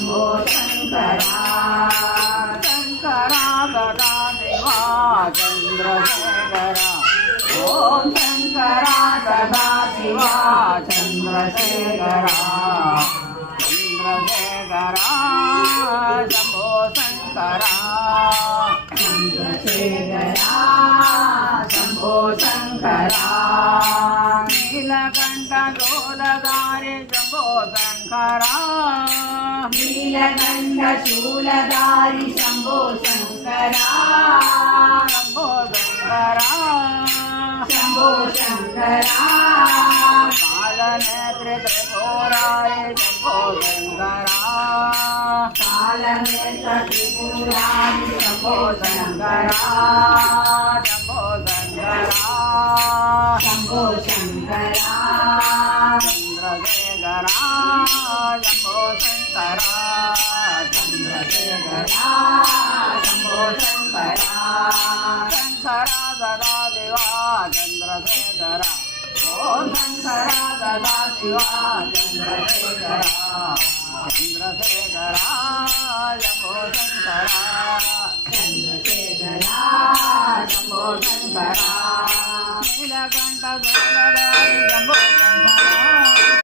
शम्भो शङ्करा शङ्करा सदा शिवा चन्द्रशेखरा ॐ शङ्करा सदा शिवा चन्द्रशेखरा चन्द्रशेखरा शम्भो शङ्करा चन्द्रशेखरा शम्भो शङ्करा नीलकण्ठ शूलधारी शम्भो शङ्करा नीलकण्ठ शूलधारी शम्भो शङ्करा शम्भो शङ्करा शम्भो शङ्करा कालनेत्र त्रिपुरारी शम्भो शङ्करा कालनेत्र त्रिपुरारी शम्भो शङ्करा शम्भो शङ्करा शम्भो शङ्करा चन्द्रशेखरा शम्भो शङ्करा चन्द्रशेखरा शम्भो शङ्करा शङ्करा सदा शिवा चन्द्रशेखरा ॐ शङ्करा सदा शिवा चन्द्रशेखरा चन्द्रशेखरा शम्भो शङ्करा चन्द्रशेखरा शम्भो शङ्करा नीलकण्ठ शूलधारी शम्भो शङ्करा